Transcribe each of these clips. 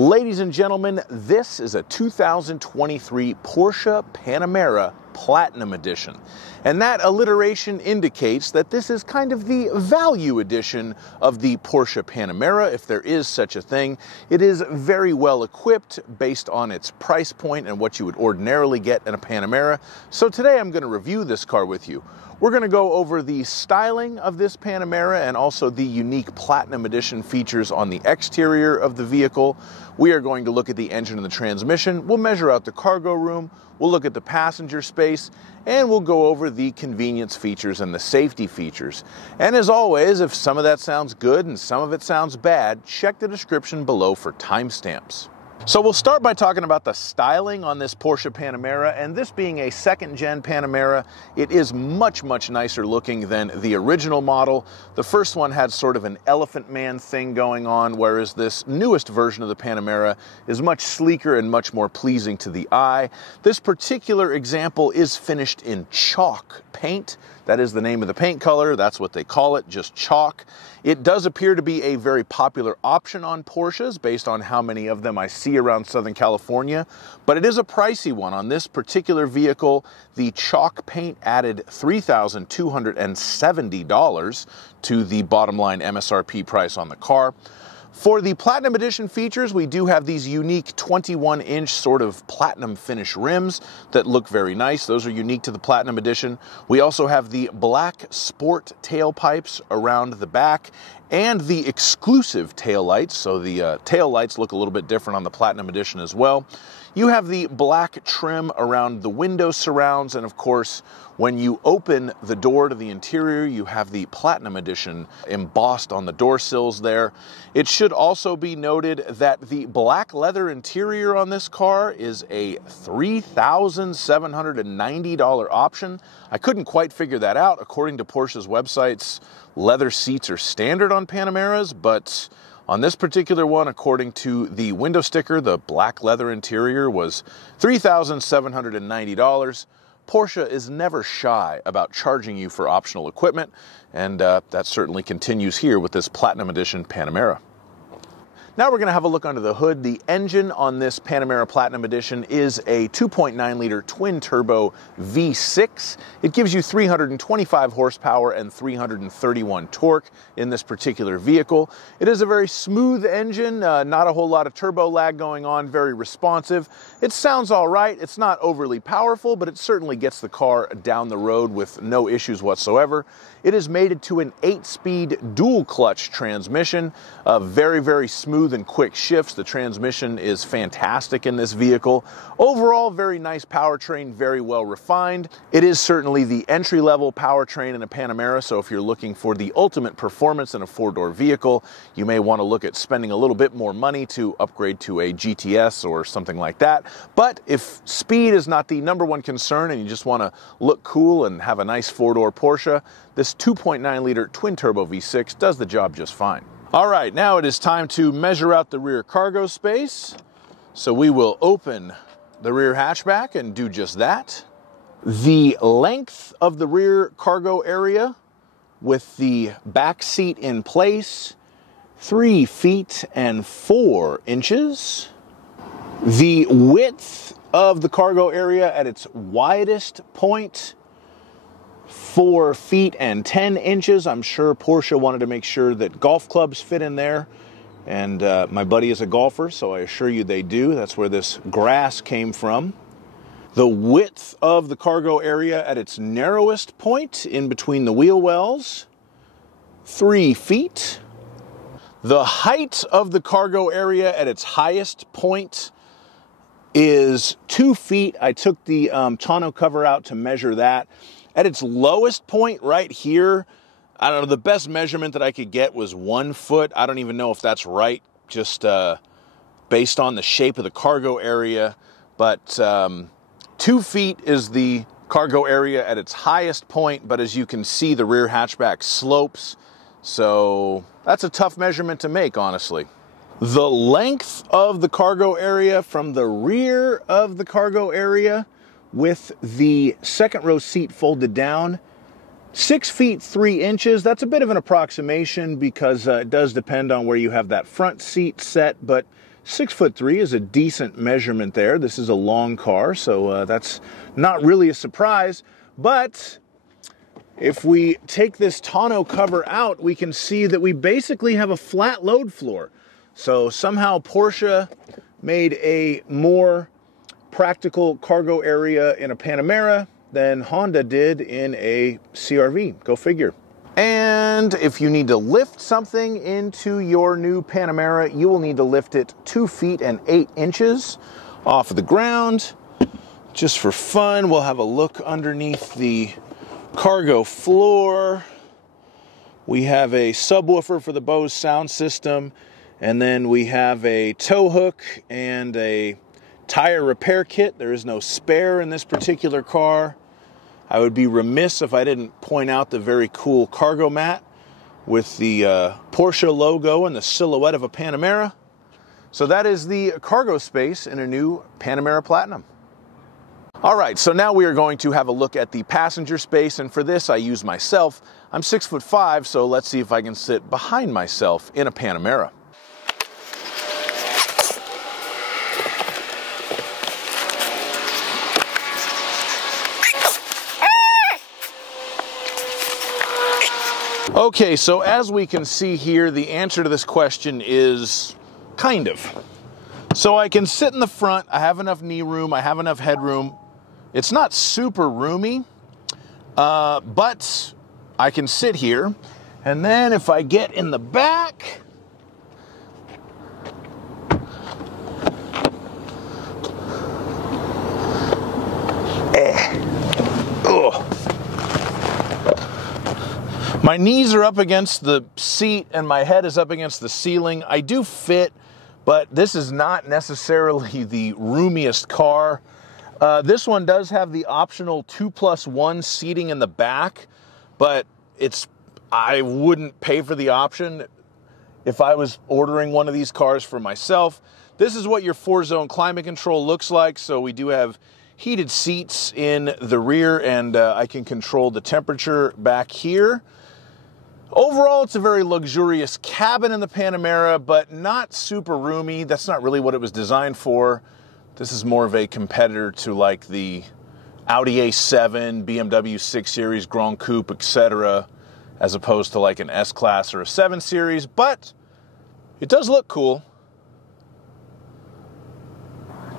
Ladies and gentlemen, this is a 2023 Porsche Panamera Platinum Edition. And that alliteration indicates that this is kind of the value edition of the Porsche Panamera, if there is such a thing. It is very well equipped based on its price point and what you would ordinarily get in a Panamera. So today I'm going to review this car with you. We're going to go over the styling of this Panamera and also the unique Platinum Edition features on the exterior of the vehicle. We are going to look at the engine and the transmission. We'll measure out the cargo room. We'll look at the passenger space, and we'll go over the convenience features and the safety features. And as always, if some of that sounds good and some of it sounds bad, check the description below for timestamps. So we'll start by talking about the styling on this Porsche Panamera, and this being a second-gen Panamera, it is much nicer looking than the original model. The first one had sort of an elephant man thing going on, whereas this newest version of the Panamera is much sleeker and much more pleasing to the eye. This particular example is finished in chalk paint. That is the name of the paint color. That's what they call it, just chalk. It does appear to be a very popular option on Porsches based on how many of them I see around Southern California, but it is a pricey one. On this particular vehicle, the chalk paint added $3,270 to the bottom line MSRP price on the car. For the Platinum Edition features, we do have these unique 21-inch sort of platinum finish rims that look very nice. Those are unique to the Platinum Edition. We also have the black sport tailpipes around the back and the exclusive taillights. So the taillights look a little bit different on the Platinum Edition as well. You have the black trim around the window surrounds, and of course, when you open the door to the interior, you have the Platinum Edition embossed on the door sills there. It should also be noted that the black leather interior on this car is a $3,790 option. I couldn't quite figure that out. According to Porsche's websites, leather seats are standard on Panameras, but on this particular one, according to the window sticker, the black leather interior was $3,790. Porsche is never shy about charging you for optional equipment, and that certainly continues here with this Platinum Edition Panamera. Now we're going to have a look under the hood. The engine on this Panamera Platinum Edition is a 2.9-liter twin-turbo V6. It gives you 325 horsepower and 331 torque in this particular vehicle. It is a very smooth engine, not a whole lot of turbo lag going on, very responsive. It sounds all right. It's not overly powerful, but it certainly gets the car down the road with no issues whatsoever. It is mated to an 8-speed dual-clutch transmission, very smooth and quick shifts. The transmission is fantastic in this vehicle. Overall, very nice powertrain, very well refined. It is certainly the entry-level powertrain in a Panamera, so if you're looking for the ultimate performance in a four-door vehicle, you may want to look at spending a little bit more money to upgrade to a GTS or something like that. But if speed is not the number one concern and you just want to look cool and have a nice four-door Porsche, this 2.9-liter twin-turbo V6 does the job just fine. All right, now it is time to measure out the rear cargo space. So we will open the rear hatchback and do just that. The length of the rear cargo area with the back seat in place, 3 feet and 4 inches. The width of the cargo area at its widest point, 4 feet and 10 inches. I'm sure Porsche wanted to make sure that golf clubs fit in there. And my buddy is a golfer, so I assure you they do. That's where this grass came from. The width of the cargo area at its narrowest point in between the wheel wells, 3 feet. The height of the cargo area at its highest point is 2 feet. I took the tonneau cover out to measure that. At its lowest point right here, I don't know, the best measurement that I could get was 1 foot. I don't even know if that's right, just based on the shape of the cargo area. But 2 feet is the cargo area at its highest point, but as you can see, the rear hatchback slopes. So that's a tough measurement to make, honestly. The length of the cargo area from the rear of the cargo area with the second row seat folded down, 6 feet 3 inches. That's a bit of an approximation because it does depend on where you have that front seat set, but 6'3" is a decent measurement there. This is a long car, so that's not really a surprise. But if we take this tonneau cover out, we can see that we basically have a flat load floor. So somehow Porsche made a more practical cargo area in a Panamera than Honda did in a CR-V. Go figure. And if you need to lift something into your new Panamera, you will need to lift it 2 feet and 8 inches off of the ground. Just for fun, we'll have a look underneath the cargo floor. We have a subwoofer for the Bose sound system, and then we have a tow hook and a tire repair kit. There is no spare in this particular car. I would be remiss if I didn't point out the very cool cargo mat with the Porsche logo and the silhouette of a Panamera. So that is the cargo space in a new Panamera Platinum. All right, so now we are going to have a look at the passenger space, and for this I use myself. I'm 6'5", so let's see if I can sit behind myself in a Panamera. Okay, so as we can see here, the answer to this question is kind of. So I can sit in the front, I have enough knee room, I have enough headroom. It's not super roomy, but I can sit here. And then if I get in the back, my knees are up against the seat and my head is up against the ceiling. I do fit, but this is not necessarily the roomiest car. This one does have the optional 2+1 seating in the back, but I wouldn't pay for the option if I was ordering one of these cars for myself. This is what your 4-zone climate control looks like. So we do have heated seats in the rear, and I can control the temperature back here. Overall, it's a very luxurious cabin in the Panamera, but not super roomy. That's not really what it was designed for. This is more of a competitor to like the Audi A7, BMW 6 Series, Grand Coupe, etc., as opposed to like an S-Class or a 7 Series, but it does look cool.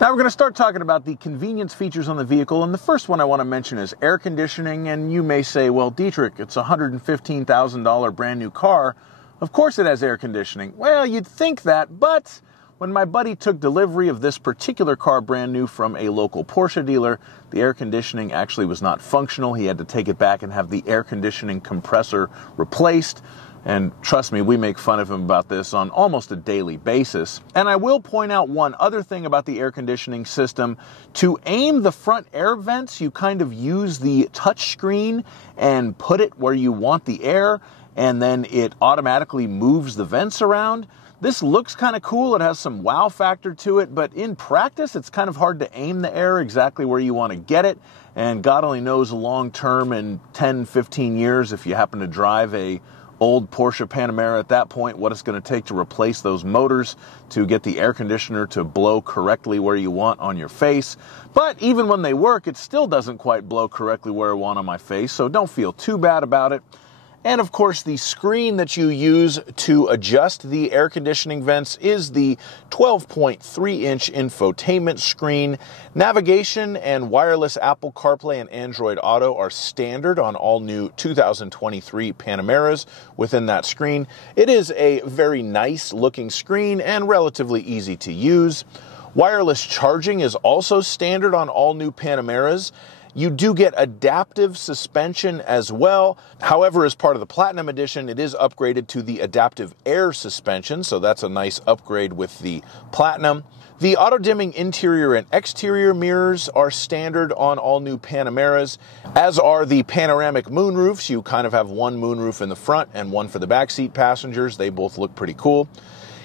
Now we're going to start talking about the convenience features on the vehicle, and the first one I want to mention is air conditioning. And you may say, well, Dietrich, it's a $115,000 brand new car. Of course it has air conditioning. Well, you'd think that, but when my buddy took delivery of this particular car brand new from a local Porsche dealer, the air conditioning actually was not functional. He had to take it back and have the air conditioning compressor replaced. And trust me, we make fun of him about this on almost a daily basis. And I will point out one other thing about the air conditioning system. To aim the front air vents, you kind of use the touch screen and put it where you want the air, and then it automatically moves the vents around. This looks kind of cool. It has some wow factor to it, but in practice, it's kind of hard to aim the air exactly where you want to get it. And God only knows long term, in 10, 15 years, if you happen to drive a old Porsche Panamera at that point, what it's going to take to replace those motors to get the air conditioner to blow correctly where you want on your face. But even when they work, it still doesn't quite blow correctly where I want on my face, so don't feel too bad about it. And of course, the screen that you use to adjust the air conditioning vents is the 12.3-inch infotainment screen. Navigation and wireless Apple CarPlay and Android Auto are standard on all new 2023 Panameras within that screen. It is a very nice looking screen and relatively easy to use. Wireless charging is also standard on all new Panameras. You do get adaptive suspension as well. However, as part of the Platinum Edition, it is upgraded to the adaptive air suspension, so that's a nice upgrade with the Platinum. The auto-dimming interior and exterior mirrors are standard on all new Panameras, as are the panoramic moonroofs. You kind of have one moonroof in the front and one for the backseat passengers. They both look pretty cool.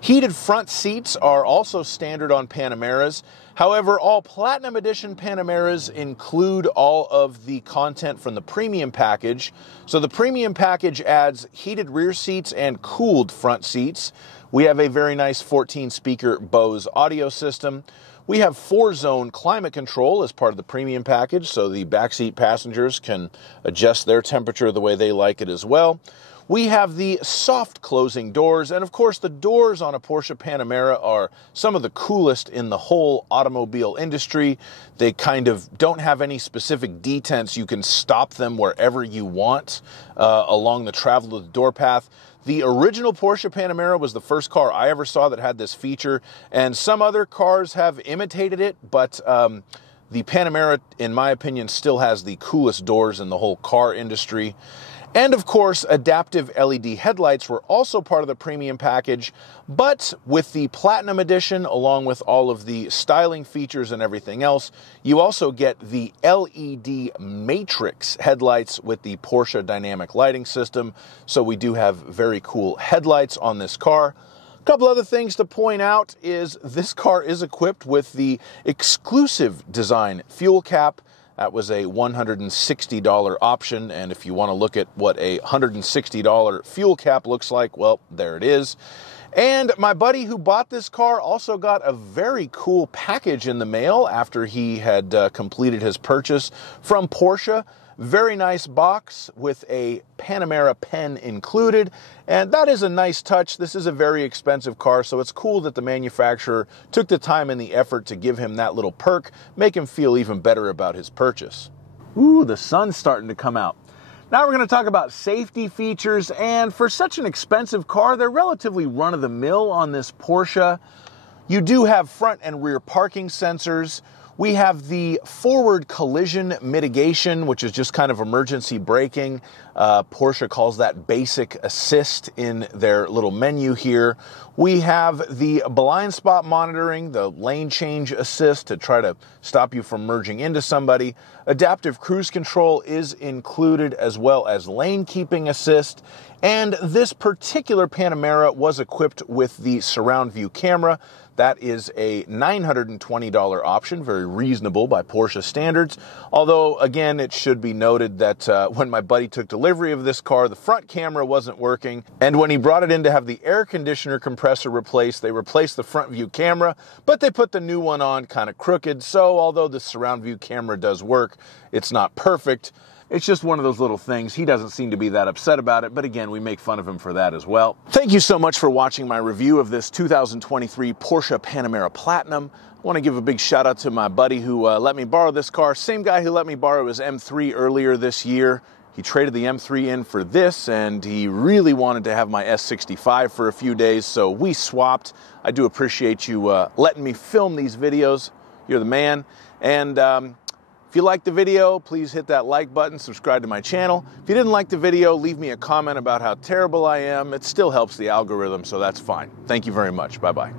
Heated front seats are also standard on Panameras. However, all Platinum Edition Panameras include all of the content from the Premium Package. So the Premium Package adds heated rear seats and cooled front seats, We have a very nice 14-speaker Bose audio system. We have 4-zone climate control as part of the premium package, so the backseat passengers can adjust their temperature the way they like it as well. We have the soft closing doors, and of course the doors on a Porsche Panamera are some of the coolest in the whole automobile industry. They kind of don't have any specific detents. You can stop them wherever you want along the travel of the door path. The original Porsche Panamera was the first car I ever saw that had this feature, and some other cars have imitated it, but the Panamera, in my opinion, still has the coolest doors in the whole car industry. And of course, adaptive LED headlights were also part of the premium package, but with the Platinum Edition, along with all of the styling features and everything else, you also get the LED Matrix headlights with the Porsche dynamic lighting system. So we do have very cool headlights on this car. A couple other things to point out is this car is equipped with the exclusive design fuel cap. That was a $160 option, and if you want to look at what a $160 fuel cap looks like, well, there it is. And my buddy who bought this car also got a very cool package in the mail after he had completed his purchase from Porsche. Very nice box with a Panamera pen included, and that is a nice touch. This is a very expensive car, so it's cool that the manufacturer took the time and the effort to give him that little perk, make him feel even better about his purchase. Ooh, the sun's starting to come out. Now we're going to talk about safety features, and for such an expensive car, they're relatively run-of-the-mill on this Porsche. You do have front and rear parking sensors. We have the forward collision mitigation, which is just kind of emergency braking. Porsche calls that basic assist in their little menu here. We have the blind spot monitoring, the lane change assist to try to stop you from merging into somebody. Adaptive cruise control is included, as well as lane keeping assist. And this particular Panamera was equipped with the surround view camera. That is a $920 option, very reasonable by Porsche standards. Although, again, it should be noted that when my buddy took delivery of this car, the front camera wasn't working. And when he brought it in to have the air conditioner compressor replaced, they replaced the front view camera, but they put the new one on kind of crooked. So although the surround view camera does work, it's not perfect. It's just one of those little things. He doesn't seem to be that upset about it, but again, we make fun of him for that as well. Thank you so much for watching my review of this 2023 Porsche Panamera Platinum. I want to give a big shout out to my buddy who let me borrow this car. Same guy who let me borrow his M3 earlier this year. He traded the M3 in for this, and he really wanted to have my S65 for a few days, so we swapped. I do appreciate you letting me film these videos. You're the man. And if you liked the video, please hit that like button, subscribe to my channel. If you didn't like the video, leave me a comment about how terrible I am. It still helps the algorithm, so that's fine. Thank you very much. Bye-bye.